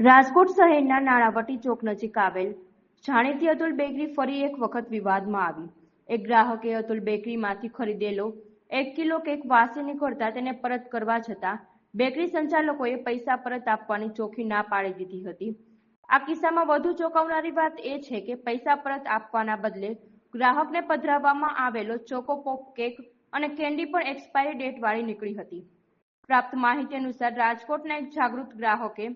રાજકોટ શહેરના નાણાવટી ચોક નજીક આવેલ જાણીતી અતુલ બેકરી ફરી એક વખત વિવાદમાં આવી. એક ગ્રાહકે અતુલ બેકરીમાંથી ખરીદેલો એક કિલો કેક વાસી નીકળતા તેને પરત કરવા છતાં બેકરી સંચાલકોએ પૈસા પરત આપવાની ચોખ્ખી ના પાડી દીધી હતી. આ કિસ્સામાં વધુ ચોંકાવનારી વાત એ છે કે પૈસા પરત આપવાના બદલે ગ્રાહકને પધરાવવામાં આવેલો ચોકો પોપ કેક અને કેન્ડી પણ એક્સપાયરી ડેટ વાળી નીકળી હતી. પ્રાપ્ત માહિતી અનુસાર રાજકોટના એક જાગૃત ગ્રાહકે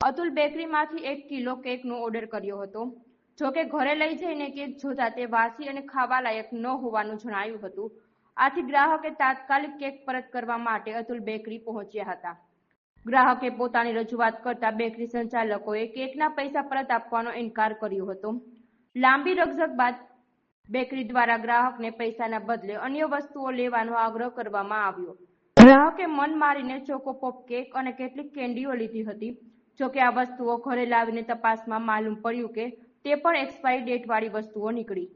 અતુલ બેકરીમાંથી એક કિલો કેકનો ઓર્ડર કર્યો હતો. જો ઘરે લઈ જઈને કેક જોતા તે વાસી અને ખાવા લાયક ન હોવાનું જણાયું હતું. આથી ગ્રાહકે તાત્કાલિક કેક પરત કરવા માટે અતુલ બેકરી પહોંચ્યા હતા. ગ્રાહકે પોતાની રજૂઆત કરતા બેકરી સંચાલકોએ કેકના પૈસા પરત આપવાનો ઇનકાર કર્યો હતો. લાંબી રકઝક બાદ બેકરી દ્વારા ગ્રાહકને પૈસાના બદલે અન્ય વસ્તુઓ લેવાનો આગ્રહ કરવામાં આવ્યો. ગ્રાહકે મન મારીને ચોકો પોપ કેક અને કેટલીક કેન્ડીઓ લીધી હતી. જોકે આ વસ્તુઓ ઘરે લાવીને તપાસમાં માલુમ પડ્યું કે તે પણ એક્સપાયરી ડેટ વાળી વસ્તુઓ નીકળી.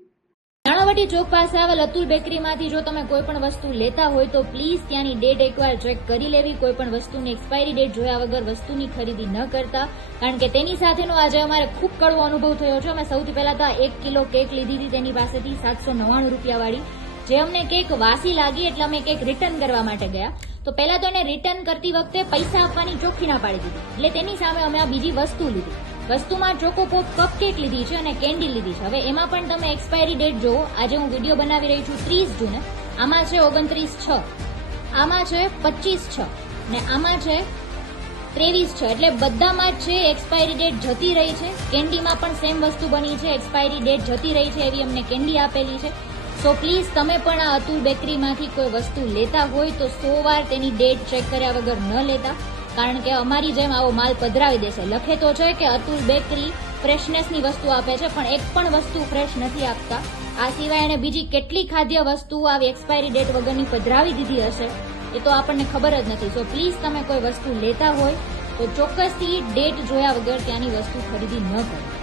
નાણાવટી ચોક પાસે આવેલ અતુલ બેકરીમાંથી જો તમે કોઈ પણ વસ્તુ લેતા હોય તો પ્લીઝ ત્યાંની ડેટ એકવાર ચેક કરી લેવી. કોઈ પણ વસ્તુની એક્સપાયરી ડેટ જોયા વગર વસ્તુની ખરીદી ન કરતા. કારણ કે તેની સાથેનો આજે અમારે ખૂબ કડવો અનુભવ થયો છે. અમે સૌથી પહેલા તો એક કિલો કેક લીધી હતી. તેની પાસેથી સાતસો નવ્વાણું રૂપિયાવાળી જે અમને કેક વાસી લાગી એટલે અમે કેક રિટર્ન કરવા માટે ગયા. તો પહેલા તો એને રિટર્ન કરતી વખતે પૈસા આપવાની ચોખ્ખી ના પાડી દીધી. એટલે તેની સામે અમે આ બીજી વસ્તુ લીધી. વસ્તુમાં ચોકો પોપ કપ કેક લીધી છે અને કેન્ડી લીધી છે. હવે એમાં પણ તમે એક્સપાયરી ડેટ જુઓ. આજે હું વીડિયો બનાવી રહી છું ત્રીસ જૂને. આમાં છે ઓગણત્રીસ છ. આમાં છે પચીસ છ. ને આમાં છે ત્રેવીસ છ. એટલે બધામાં જ છે એક્સપાયરી ડેટ જતી રહી છે. કેન્ડીમાં પણ સેમ વસ્તુ બની છે. એક્સપાયરી ડેટ જતી રહી છે એવી અમને કેન્ડી આપેલી છે. સો પ્લીઝ તમે પણ આ અતુલ બેકરીમાંથી કોઈ વસ્તુ લેતા હોય તો સો વાર તેની ડેટ ચેક કર્યા વગર ન લેતા. કારણ કે અમારી જેમ આવો માલ પધરાવી દેશે. લખે તો છે કે અતુલ બેકરી ફ્રેશનેસની વસ્તુ આપે છે, પણ એક પણ વસ્તુ ફ્રેશ નથી આપતા. આ સિવાય એને બીજી કેટલી ખાદ્ય વસ્તુઓ આવી એક્સપાયરી ડેટ વગરની પધરાવી દીધી હશે, એ તો આપણને ખબર જ નથી. સો પ્લીઝ તમે કોઈ વસ્તુ લેતા હોય તો ચોક્કસથી ડેટ જોયા વગર ત્યાંની વસ્તુ ખરીદી ન કરો.